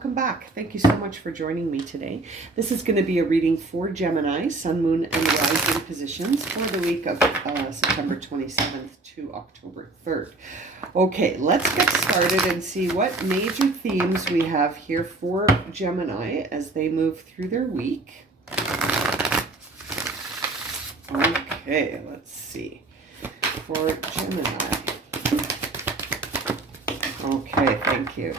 welcome back. Thank you so much for joining me today. This is going to be a reading for Gemini, Sun, Moon, and Rising positions for the week of September 27th to October 3rd. Okay, let's get started and see what major themes we have here for Gemini as they move through their week. Okay, let's see. For Gemini. Okay, thank you.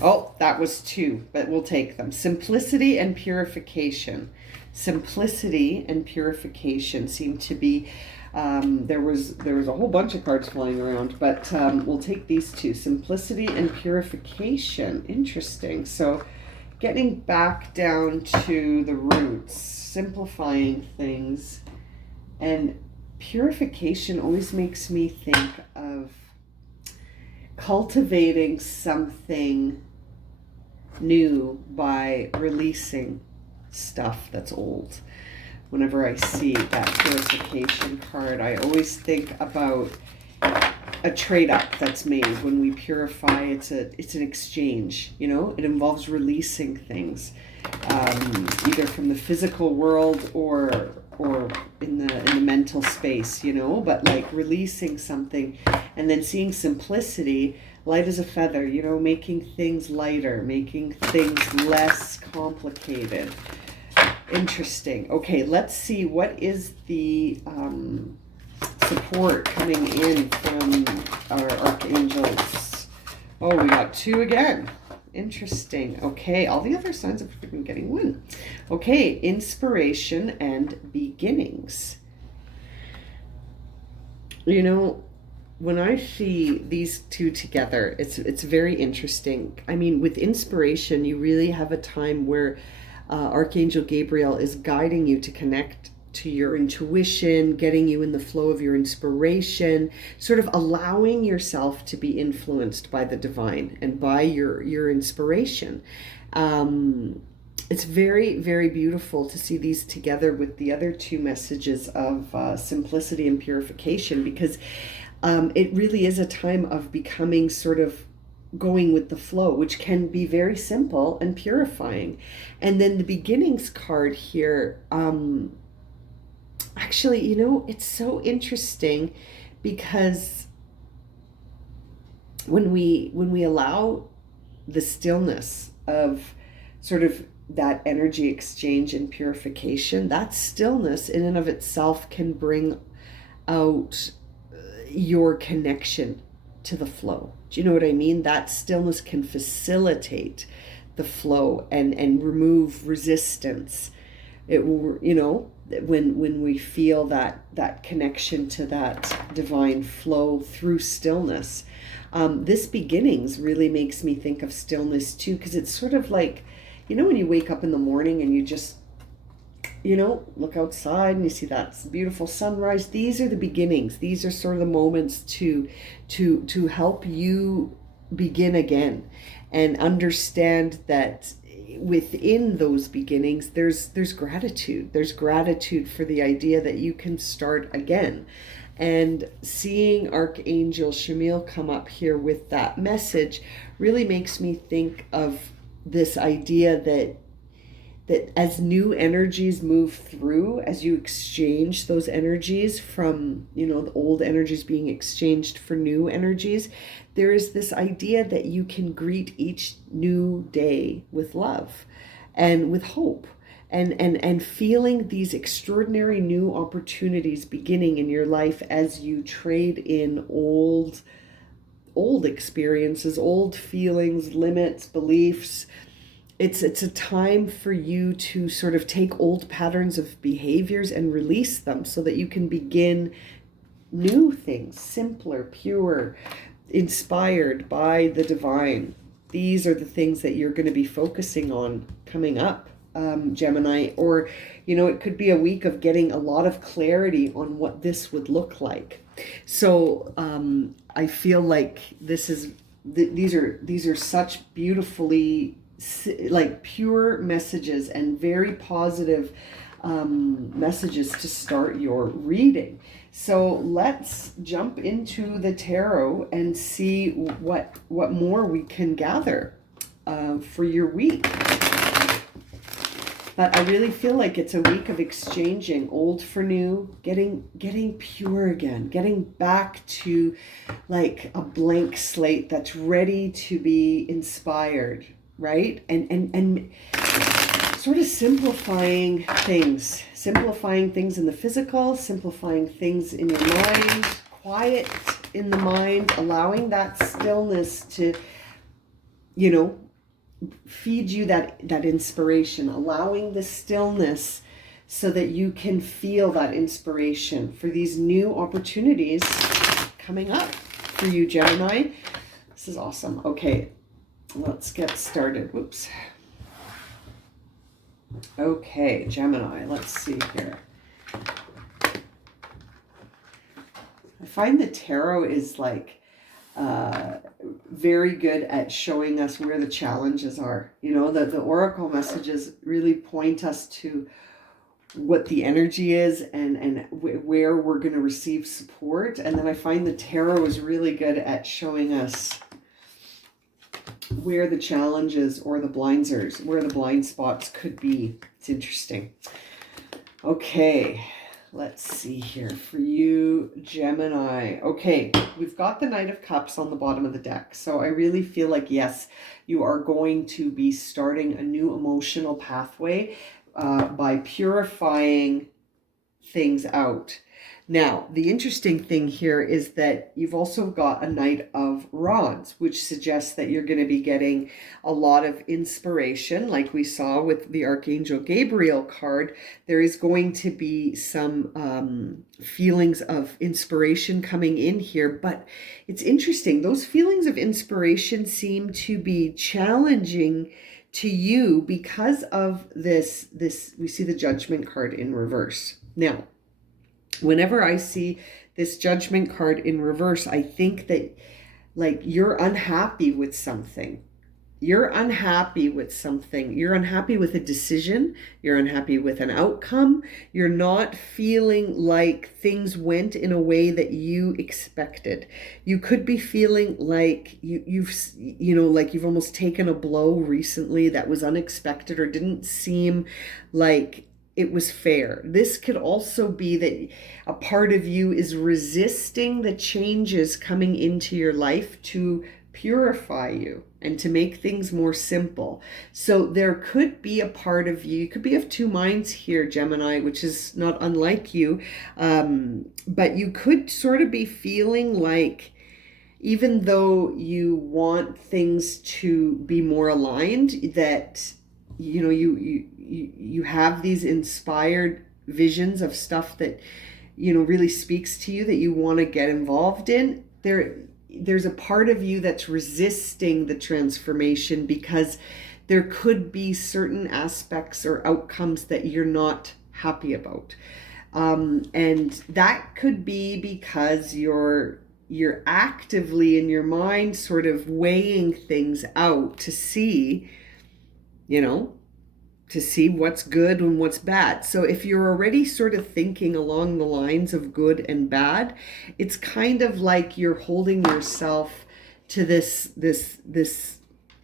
Oh, that was 2, but we'll take them. Simplicity and purification. Simplicity and purification seem to be, there was a whole bunch of cards flying around, but we'll take these 2. Simplicity and purification. Interesting. So getting back down to the roots, simplifying things, and purification always makes me think of cultivating something new by releasing stuff that's old. Whenever I see that purification card, I always think about a trade-up that's made when we purify. It's an exchange, you know. It involves releasing things, either from the physical world or in the mental space, you know, but like releasing something and then seeing simplicity, light as a feather, you know, making things lighter, making things less complicated. Interesting. Okay, let's see what is the support coming in from our archangels. Oh, we got 2 again. Interesting. Okay, all the other signs have been getting 1. Okay, inspiration and beginnings. You know, when I see these 2 together, it's very interesting. I mean, with inspiration, you really have a time where Archangel Gabriel is guiding you to connect to your intuition, getting you in the flow of your inspiration, sort of allowing yourself to be influenced by the divine and by your inspiration. It's very, very beautiful to see these together with the other 2 messages of simplicity and purification, because it really is a time of becoming sort of going with the flow, which can be very simple and purifying. And then the beginnings card here, actually, you know, it's so interesting because when we allow the stillness of sort of that energy exchange and purification, that stillness in and of itself can bring out your connection to the flow. Do you know what I mean? That stillness can facilitate the flow and remove resistance. It will, you know, when we feel that connection to that divine flow through stillness. This beginnings really makes me think of stillness too, because it's sort of like, you know, when you wake up in the morning and you just, you know, look outside and you see that beautiful sunrise. These are the beginnings. These are sort of the moments to help you begin again and understand that within those beginnings, there's gratitude. There's gratitude for the idea that you can start again. And seeing Archangel Shamil come up here with that message really makes me think of this idea that as new energies move through, as you exchange those energies from, you know, the old energies being exchanged for new energies, there is this idea that you can greet each new day with love and with hope and feeling these extraordinary new opportunities beginning in your life as you trade in old experiences, old feelings, limits, beliefs. It's a time for you to sort of take old patterns of behaviors and release them so that you can begin new things, simpler, pure, inspired by the divine. These are the things that you're going to be focusing on coming up, Gemini. Or, you know, it could be a week of getting a lot of clarity on what this would look like. So I feel like these are such beautifully like pure messages and very positive messages to start your reading. So let's jump into the tarot and see what more we can gather. for your week. But I really feel like it's a week of exchanging old for new, getting pure again, getting back to like a blank slate that's ready to be inspired, right? And sort of simplifying things in the physical, simplifying things in your mind, quiet in the mind, allowing that stillness to, you know, feed you that inspiration, allowing the stillness so that you can feel that inspiration for these new opportunities coming up for you, Gemini. This is awesome. Okay, let's get started. Whoops. Okay, Gemini, let's see here. I find the tarot is like very good at showing us where the challenges are. You know, the oracle messages really point us to what the energy is and where we're going to receive support. And then I find the tarot is really good at showing us where the challenges or the where the blind spots could be. It's interesting. Okay. Let's see here for you, Gemini. Okay, we've got the Knight of Cups on the bottom of the deck. So I really feel like, yes, you are going to be starting a new emotional pathway by purifying things out. Now, the interesting thing here is that you've also got a Knight of Rods, which suggests that you're going to be getting a lot of inspiration. Like we saw with the Archangel Gabriel card, there is going to be some feelings of inspiration coming in here. But it's interesting. Those feelings of inspiration seem to be challenging to you because of this. We see the Judgment card in reverse. Now, whenever I see this Judgment card in reverse, I think that like you're unhappy with something. You're unhappy with something. You're unhappy with a decision. You're unhappy with an outcome. You're not feeling like things went in a way that you expected. You could be feeling like you've almost taken a blow recently that was unexpected or didn't seem like it was fair. This could also be that a part of you is resisting the changes coming into your life to purify you and to make things more simple. So there could be a part of you could be of two minds here, Gemini, which is not unlike you. But you could sort of be feeling like, even though you want things to be more aligned, that you have these inspired visions of stuff that really speaks to you that you want to get involved in. There's a part of you that's resisting the transformation because there could be certain aspects or outcomes that you're not happy about, and that could be because you're actively in your mind sort of weighing things out to see what's good and what's bad. So if you're already sort of thinking along the lines of good and bad, it's kind of like you're holding yourself to this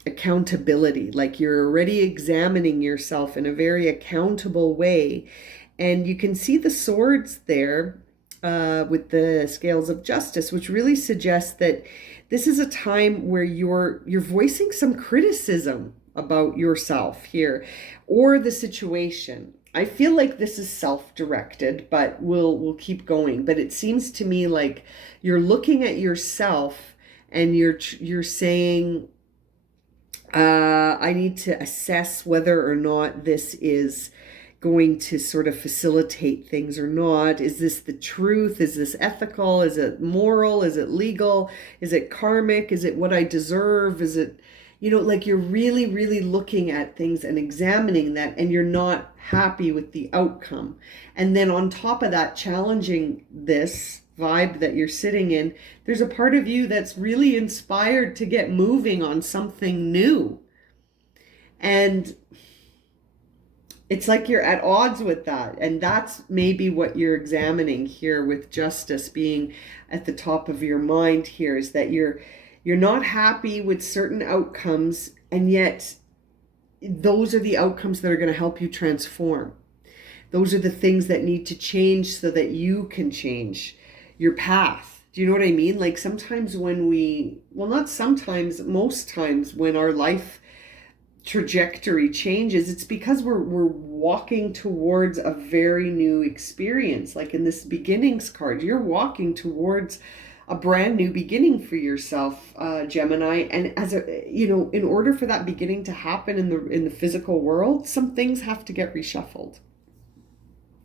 accountability. Like you're already examining yourself in a very accountable way. And you can see the swords there with the scales of justice, which really suggests that this is a time where you're voicing some criticism about yourself here or the situation. I feel like this is self-directed, but we'll keep going. But it seems to me like you're looking at yourself and you're saying, I need to assess whether or not this is going to sort of facilitate things or not. Is this the truth? Is this ethical? Is it moral? Is it legal? Is it karmic? Is it what I deserve? Is it, like you're really, really looking at things and examining that, and you're not happy with the outcome. And then on top of that, challenging this vibe that you're sitting in, there's a part of you that's really inspired to get moving on something new. And it's like you're at odds with that. And that's maybe what you're examining here with justice being at the top of your mind here, is that you're You're not happy with certain outcomes, and yet those are the outcomes that are going to help you transform. Those are the things that need to change so that you can change your path. Do you know what I mean? Like sometimes when not sometimes, most times when our life trajectory changes, it's because we're walking towards a very new experience. Like in this beginnings card, you're walking towards a brand new beginning for yourself, Gemini. And as in order for that beginning to happen in the physical world, some things have to get reshuffled,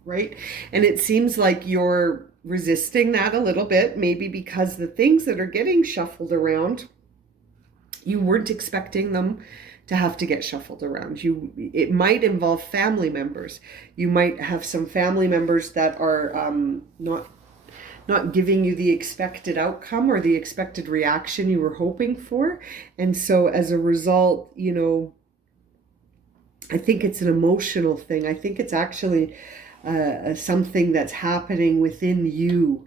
right? And it seems like you're resisting that a little bit, maybe because the things that are getting shuffled around, you weren't expecting them to have to get shuffled around. It might involve family members. You might have some family members that are not giving you the expected outcome or the expected reaction you were hoping for. And so as a result, I think it's an emotional thing. I think it's actually something that's happening within you,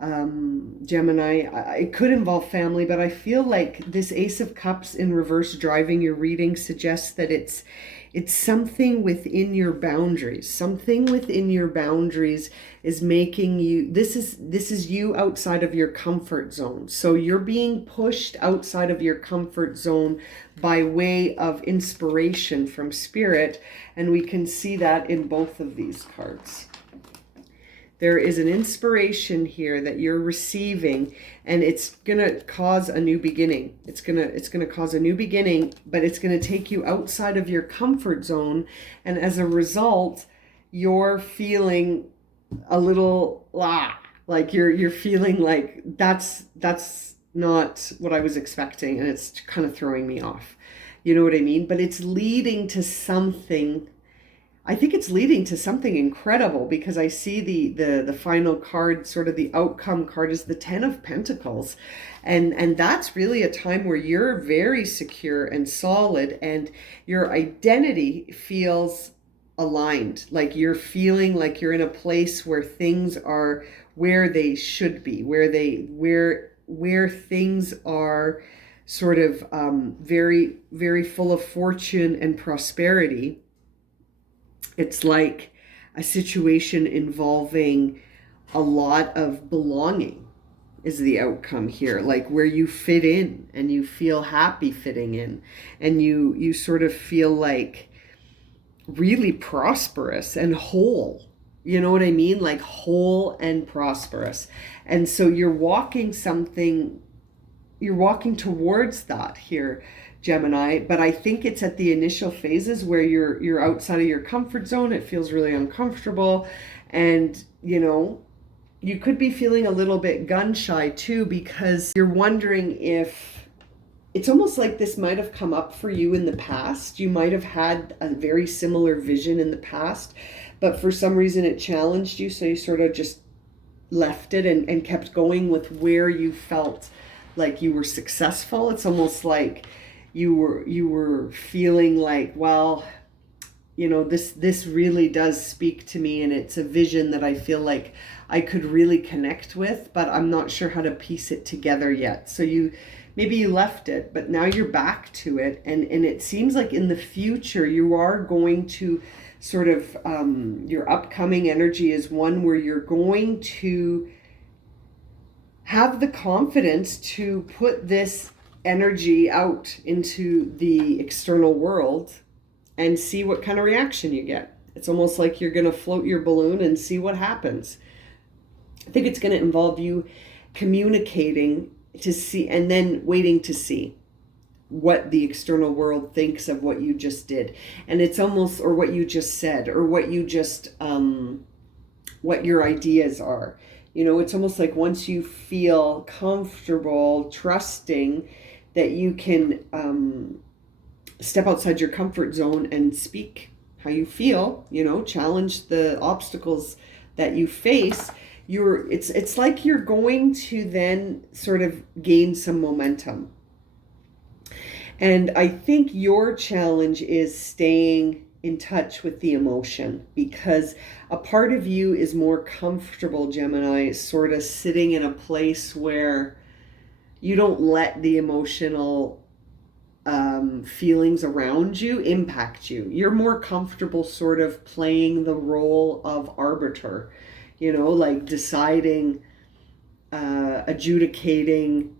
Gemini. It could involve family, but I feel like this Ace of Cups in reverse driving your reading suggests that it's something within your boundaries. Something within your boundaries is making you, this is you outside of your comfort zone. So you're being pushed outside of your comfort zone by way of inspiration from spirit, and we can see that in both of these cards. There is an inspiration here that you're receiving, and it's going to cause a new beginning. It's going to cause a new beginning, but it's going to take you outside of your comfort zone. And as a result, you're feeling a little like you're feeling like that's not what I was expecting, and it's kind of throwing me off. You know what I mean? But it's leading to something. I think it's leading to something incredible, because I see the final card, sort of the outcome card, is the Ten of Pentacles. And that's really a time where you're very secure and solid, and your identity feels aligned. Like you're feeling like you're in a place where things are where they should be, where things are sort of very, very full of fortune and prosperity. It's like a situation involving a lot of belonging is the outcome here, like where you fit in and you feel happy fitting in, and you sort of feel like really prosperous and whole. You know what I mean? Like whole and prosperous. And so you're walking towards that here, Gemini, but I think it's at the initial phases where you're outside of your comfort zone. It feels really uncomfortable, and you could be feeling a little bit gun shy too, because you're wondering if it's almost like this might have come up for you in the past. You might have had a very similar vision in the past, but for some reason it challenged you, so you sort of just left it and kept going with where you felt like you were successful. It's almost like you were feeling like, well, this really does speak to me, and it's a vision that I feel like I could really connect with, but I'm not sure how to piece it together yet. So maybe you left it, but now you're back to it, and it seems like in the future you are going to sort of your upcoming energy is one where you're going to have the confidence to put this energy out into the external world and see what kind of reaction you get. It's almost like you're going to float your balloon and see what happens. I think it's going to involve you communicating to see, and then waiting to see what the external world thinks of what you just did. And it's almost, or what you just said, or what you just, what your ideas are. It's almost like once you feel comfortable, trusting that you can step outside your comfort zone and speak how you feel, challenge the obstacles that you face, it's like you're going to then sort of gain some momentum. And I think your challenge is staying in touch with the emotion, because a part of you is more comfortable, Gemini, sort of sitting in a place where You don't let the emotional feelings around you impact you. You're more comfortable sort of playing the role of arbiter, like deciding, adjudicating,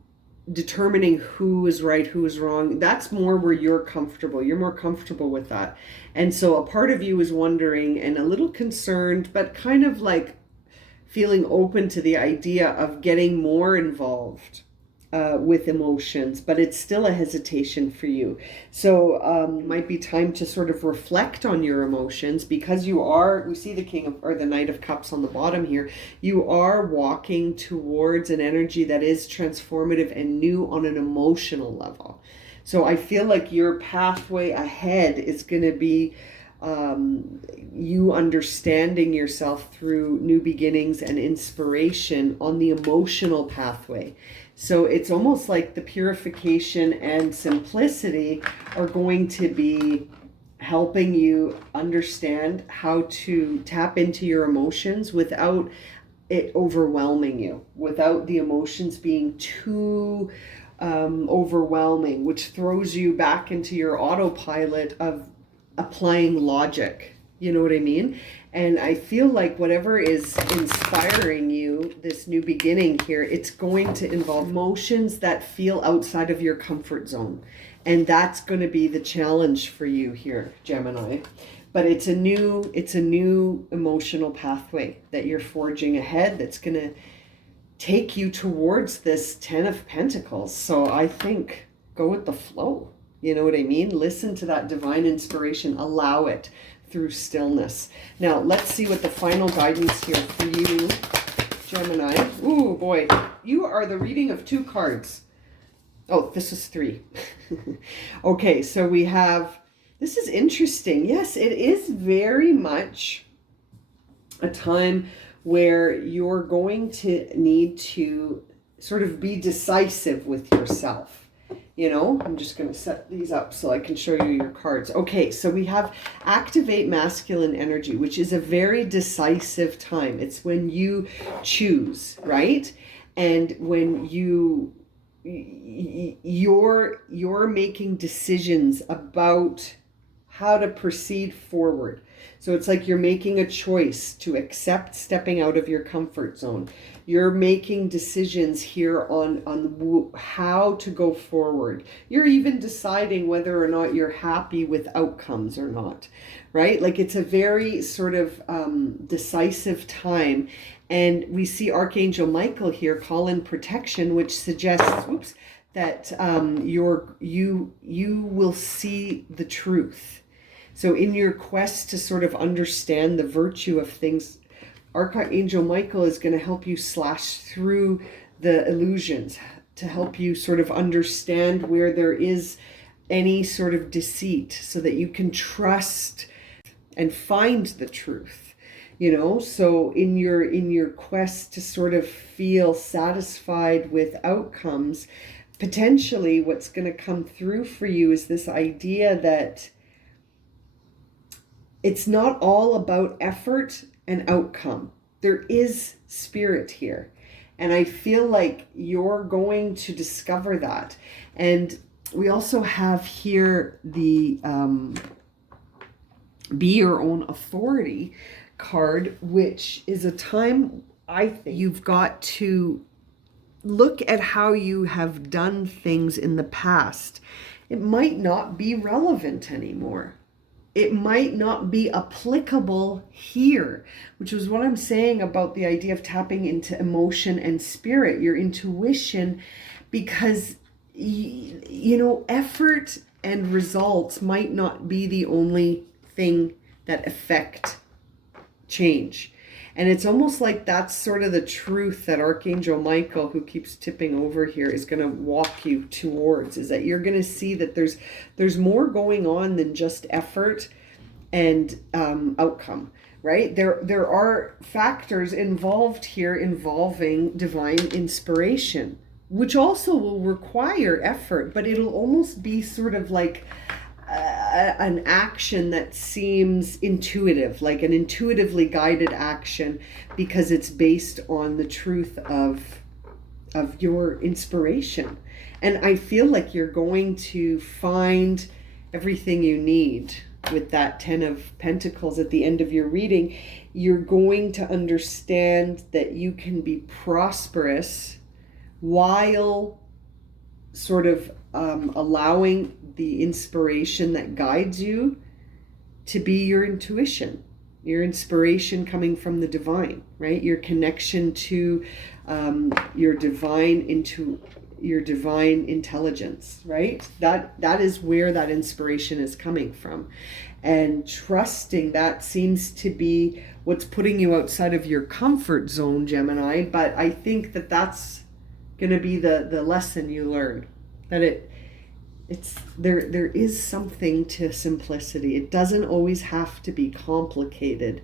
determining who is right, who is wrong. That's more where you're comfortable. You're more comfortable with that. And so a part of you is wondering and a little concerned, but kind of like feeling open to the idea of getting more involved with emotions, but it's still a hesitation for you. So it might be time to sort of reflect on your emotions, because we see the King of, or the Knight of Cups on the bottom here. You are walking towards an energy that is transformative and new on an emotional level. So I feel like your pathway ahead is going to be you understanding yourself through new beginnings and inspiration on the emotional pathway. So it's almost like the purification and simplicity are going to be helping you understand how to tap into your emotions without it overwhelming you, without the emotions being too overwhelming, which throws you back into your autopilot of applying logic. You know what I mean? And I feel like whatever is inspiring you, this new beginning here, it's going to involve emotions that feel outside of your comfort zone. And that's going to be the challenge for you here, Gemini. But it's a new emotional pathway that you're forging ahead that's going to take you towards this 10 of Pentacles. So I think go with the flow. You know what I mean? Listen to that divine inspiration. Allow it through stillness. Now, let's see what the final guidance here for you, Gemini. Ooh, boy. You are the reading of 2 cards. Oh, this is 3. Okay, so we have... This is interesting. Yes, it is very much a time where you're going to need to sort of be decisive with yourself. I'm just going to set these up so I can show you your cards. Okay, so we have activate masculine energy, which is a very decisive time. It's when you choose, right? And when you're making decisions about how to proceed forward. So it's like you're making a choice to accept stepping out of your comfort zone. You're making decisions here on how to go forward. You're even deciding whether or not you're happy with outcomes or not, right? Like it's a very sort of decisive time. And we see Archangel Michael here call in protection, which suggests, that you will see the truth. So in your quest to sort of understand the virtue of things, Archangel Michael is going to help you slash through the illusions, to help you sort of understand where there is any sort of deceit, so that you can trust and find the truth. So in your quest to sort of feel satisfied with outcomes, potentially what's going to come through for you is this idea that it's not all about effort and outcome. There is spirit here. And I feel like you're going to discover that. And we also have here the Be Your Own Authority card, which is a time, I think, you've got to look at how you have done things in the past. It might not be relevant anymore. It might not be applicable here, which is what I'm saying about the idea of tapping into emotion and spirit, your intuition, because, effort and results might not be the only thing that affect change. And it's almost like that's sort of the truth that Archangel Michael, who keeps tipping over here, is going to walk you towards, is that you're going to see that there's more going on than just effort and outcome, right? There are factors involved here involving divine inspiration, which also will require effort, but it'll almost be sort of like an action that seems intuitive, like an intuitively guided action, because it's based on the truth of of your inspiration. And I feel like you're going to find everything you need with that 10 of Pentacles at the end of your reading. You're going to understand that you can be prosperous while sort of allowing the inspiration that guides you to be your intuition, your inspiration coming from the divine, right? Your connection to your divine intelligence, right? That is where that inspiration is coming from. And trusting that seems to be what's putting you outside of your comfort zone, Gemini. But I think that that's going to be the lesson you learn, that it's there is something to simplicity. It doesn't always have to be complicated.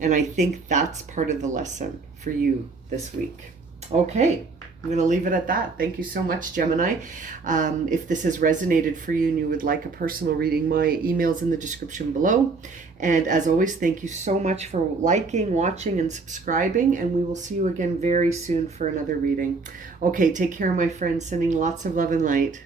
And I think that's part of the lesson for you this week. Okay, I'm going to leave it at that. Thank you so much, Gemini. If this has resonated for you and you would like a personal reading, my email's in the description below. And as always, thank you so much for liking, watching, and subscribing. And we will see you again very soon for another reading. Okay, take care, my friends. Sending lots of love and light.